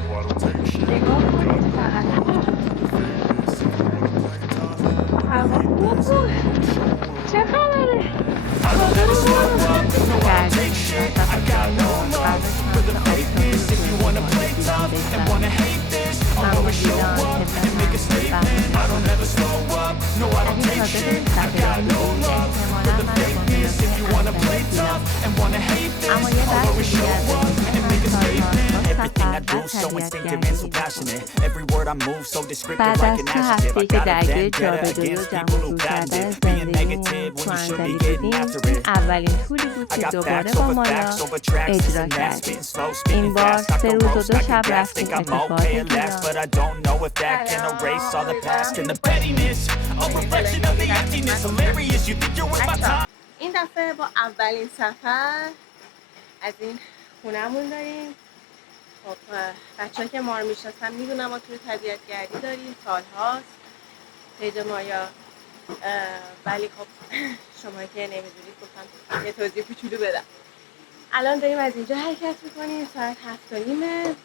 کن. نگاه کنید فقط. هوا خوب. چه خبره؟ بعد از 2 هفته که درگیر جابجایی و جمع کردن زندگیمون تو اندلی بودیم، اولین طولی بود که دوباره با مایا اجرا کردیم. این بار 3 روز و 2 شب رفتیم اتفاق این دفعه با اولین سفر از این خونمون داریم. خب بچه‌ها که ما رو میشناسن میدونم ما توی طبیعت گردی داریم، سالهاست پیج مایا، ولی خب شما که نمیدونید گفتم یه توضیح کوچولو بدم. الان داریم از اینجا حرکت میکنیم، ساعت 7:30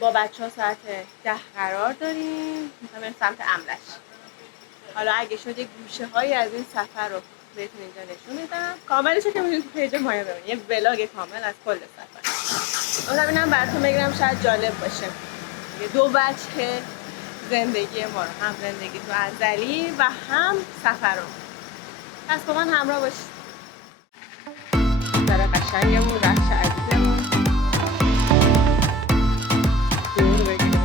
با بچه‌ها ساعت 10 قرار داریم، میخوایم سمت امرش. حالا اگه شد یه گوشه هایی از این سفر رو بهتون اینجا نشون میدم، کاملش که میتونید تو پیج مایا ببینید، یه ولاگ کامل از کل سفر. مثلا اینم براتون بگم شاید جالب باشه، یه 2 وجه زندگی ما رو، هم زندگی تو انزلی و هم سفر رو. پس با من همراه باشید. برای قشنگمون رخش عزیزمون دور بگیریم.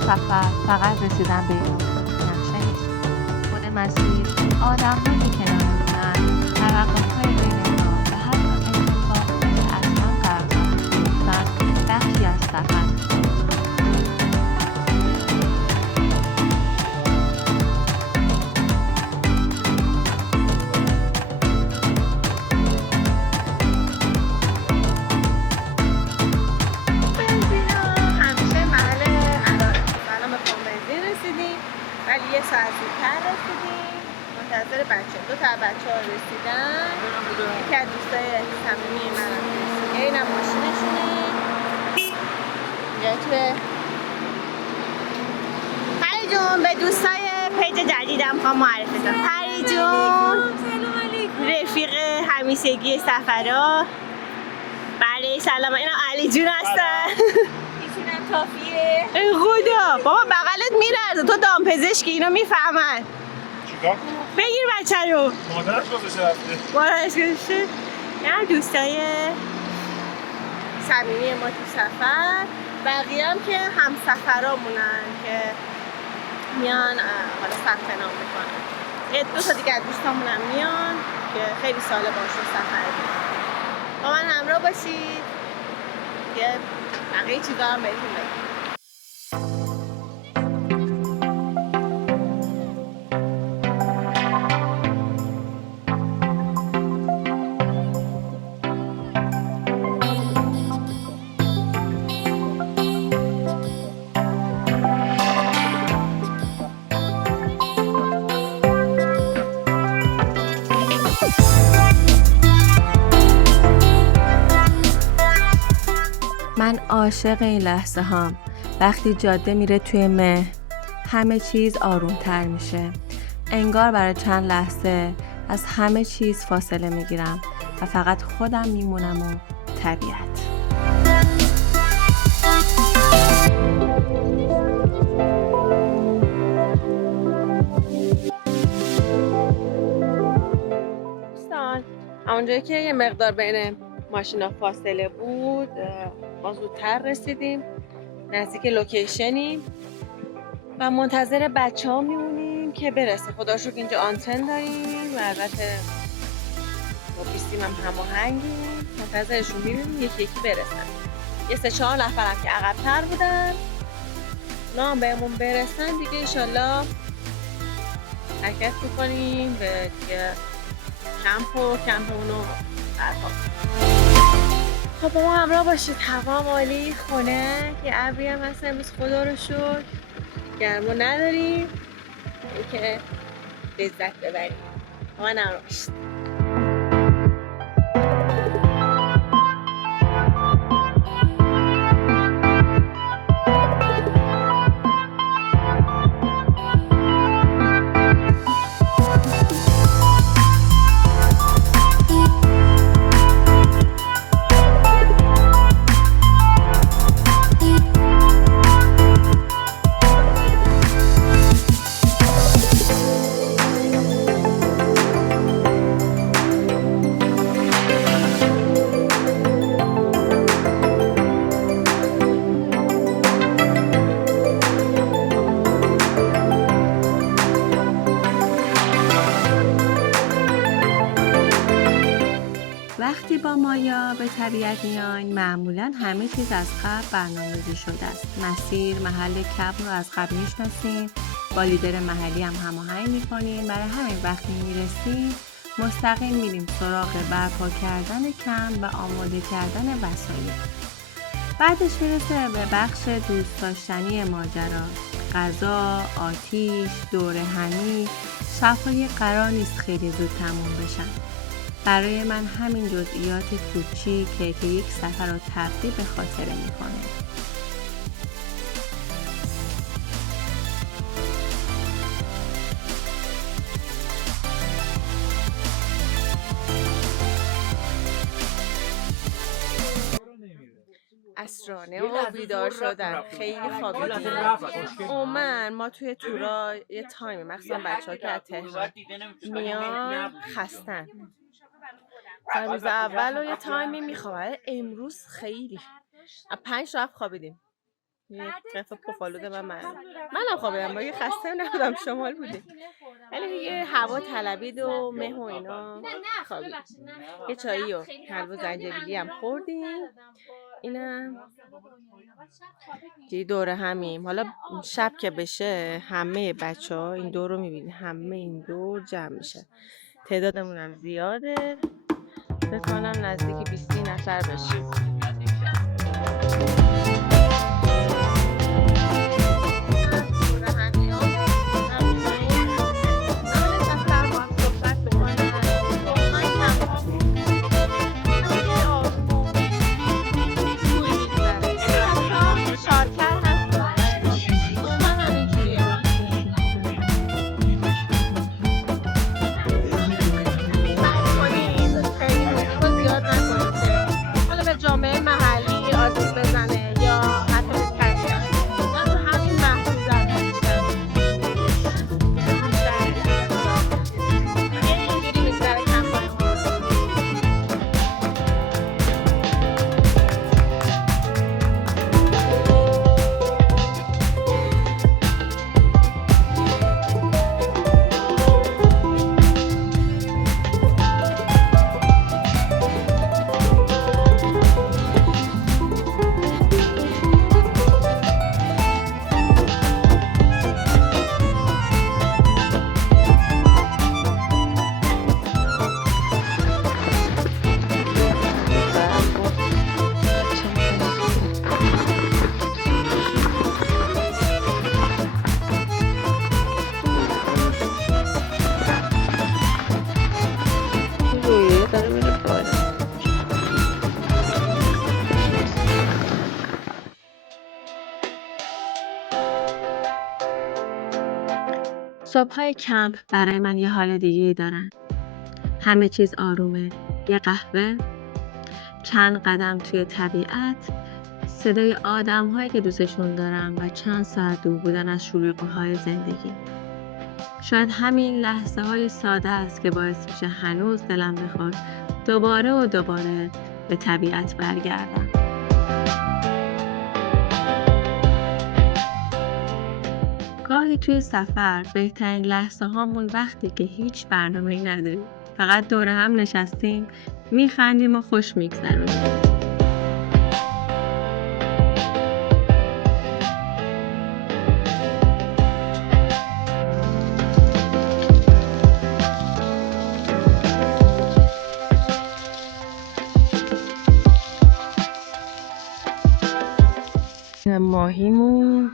سفر فقط رسیدن به این نقشه نیست. خود مسیر، آدم‌هایی که کنار بودن، توقف‌های بین راه و حتی اتفاق‌هایی که اصلا قرار نبود بخشی از سفر. یه ساعت زودتر رسیدیم، منتظر دو تا بچه ها رسیدن. یکی از دوستای صمیمی من هم رسیده، اینم ماشینشونه. اینجا توی پری جون به دوستای پیج جدیدم میخوام معرفی کنم. پری جون رفیق همیشگی سفرها. بله سلام، اینا علی جون هستن. کافیه. ای خدا بابا بغلت میرزه، تو دامپزشکی اینو میفهمن. چیکار کنم؟ بگیر بچه رو. مادرش گذاشته رفته. مادرش گذاشته. نه دوستای صمیمی ما تو سفر، بقیه هم که هم سفرامونن که میان حالا ثبت نام میکنن. یه 2 تا دیگه از دوستامون هم میان که خیلی ساله باشون سفر میکنن. با من همراه باشید. یه بقیه چیزا هم بهتون بگم. من عاشق این لحظه هم. وقتی جاده میره توی مه، همه چیز آرومتر میشه. انگار برای چند لحظه از همه چیز فاصله میگیرم و فقط خودم میمونم و طبیعت. دوستان، اونجایی که یه مقدار بین ماشینا فاصله بود ما زودتر رسیدیم، نزدیک لوکیشنیم و منتظر بچه ها میمونیم که برسه. خدا شکر اینجا آنتن داریم و البته با بیستیم هم هماهنگیم، منتظرشون میمونیم یکی یکی برسن. یه 3-4 نفرم که عقب‌تر بودن، اونا هم بهمون برسن دیگه ایشالله حرکت میکنیم به دیگه کمپ اونو برپا. خب با ما همراه باشید. هوا عالی، خونه که ابری هم هست امروز خدا رو شکر، گرما نداریم که لذت ببریم. با من همراه باشید. وقتی با مایا به طبیعت میاین معمولا همه چیز از قبل برنامه‌ریزی شده است. مسیر، محل کمپ رو از قبل میشناسیم، با لیدر محلی هم هماهنگ میکنیم. برای همین وقتی میرسیم مستقیم میریم سراغ برپا کردن کمپ و آماده کردن وسایل. بعدش میرسه به بخش دوست داشتنی ماجرا. غذا، آتیش، دور همی، صفای قرار نیست خیلی زود تموم بشن. برای من همین جزئیات کوچیکه که یک سفر رو تبدیل به خاطره میکنه. اسرانه و بیدار شدن، خیلی خوابیدیم. ما توی تورا یه تایمی مخصوصا بچه‌ها که از تهران میان خستن، روز اول و یه تایمی میخوابه. امروز خیلی 5 ساعت خوابیدیم. یه قفه پفالوده منم خوابیدم، با یه خسته نبودم، شمال بودیم ولی یه هوا طلبید و مه و اینا خوابیدیم. یه چایی و حلوا زنجبیلی هم خوردیم. اینم دیگه دوره همیم. حالا شب که بشه همه بچه ها این دور رو میبینی، همه این دور جمع میشه. تعدادمون هم زیاده، فکر کنم نزدیک 20 نفر بشیم. جامعه صبح‌های کمپ برای من یه حال دیگه‌ای دارن. همه چیز آرومه. یه قهوه، چند قدم توی طبیعت، صدای آدم‌هایی که دوستشون دارم و چند ساعت دور بودن از شلوغی‌های زندگی. شاید همین لحظه‌های ساده است که باعث میشه هنوز دلم بخواد دوباره و دوباره به طبیعت برگردم. گاهی توی سفر بهترین لحظه هامون وقتی که هیچ برنامه‌ای نداریم. فقط دور هم نشستیم، میخندیم و خوش میگذرونیم. ماهیمون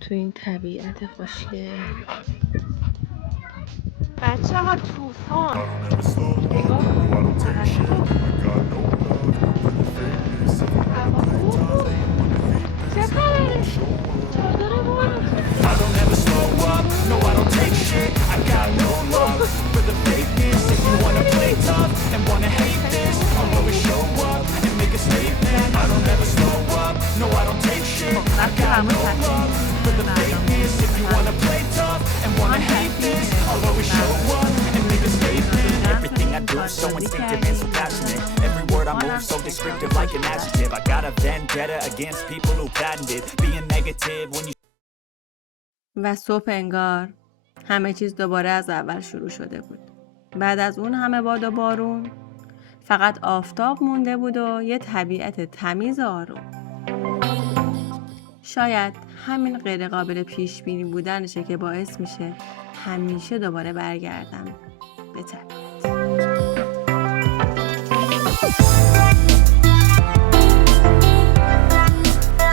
تو این طبیعت خوشگل. بچه ها طوفان I don't ever slow up, no I don't take shit. I got no love for the fakeness. If you wanna play tough and wanna hate this, I'll always show up and make a statement. I don't ever slow up, no I don't take shit. I got no love for the fakeness. If you wanna play tough and wanna hate this, I'll always show up and make a statement. Everything I do is so instinctive and so passionate. Every word I move so descriptive like an adjective. I got a vendetta against people who patented being negative when you و صبح انگار همه چیز دوباره از اول شروع شده بود. بعد از اون همه باد و بارون فقط آفتاب مونده بود و یه طبیعت تمیز و آروم. شاید همین غیر قابل پیش بینی بودنشه که باعث میشه همیشه دوباره برگردم به طبیعت.